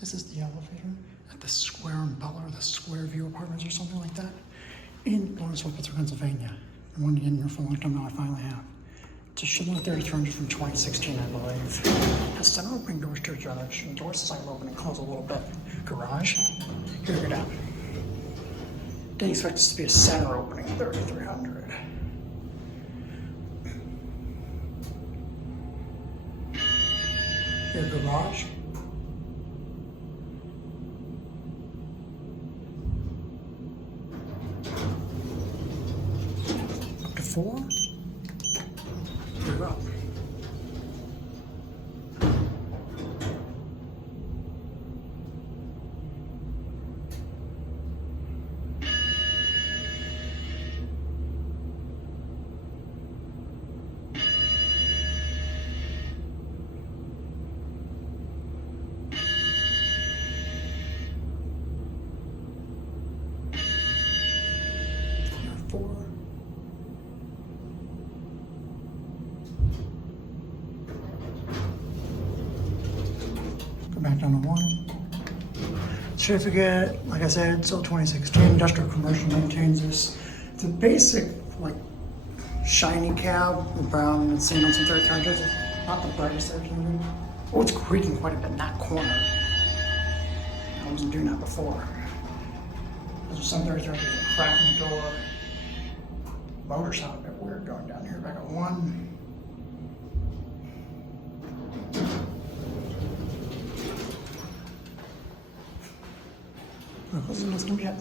This is the elevator at the Square in Butler, the Square View Apartments or something like that, in Lawrenceville, Pittsburgh, Pennsylvania. I wanted to get in here for a long time now, I finally have. It's a Schindler 3300 from 2016, I believe. Has center opening doors to each other. Doors slightly open and close a little bit. Garage. Here we go. Didn't expect this to be a center opening 3300. Here, garage. Up to 4. Here we go. Here, 4. Go back down to 1. Certificate, like I said, still 2016. Industrial Commercial maintains this. It's a basic, like, shiny cab, brown and seen on some 3300s. Not the brightest 3300. Oh, it's creaking quite a bit in that corner. I wasn't doing that before. There's some 3300s a crack in the door. Motor sound a bit weird going down here. Back at 1. Close the nothing yet.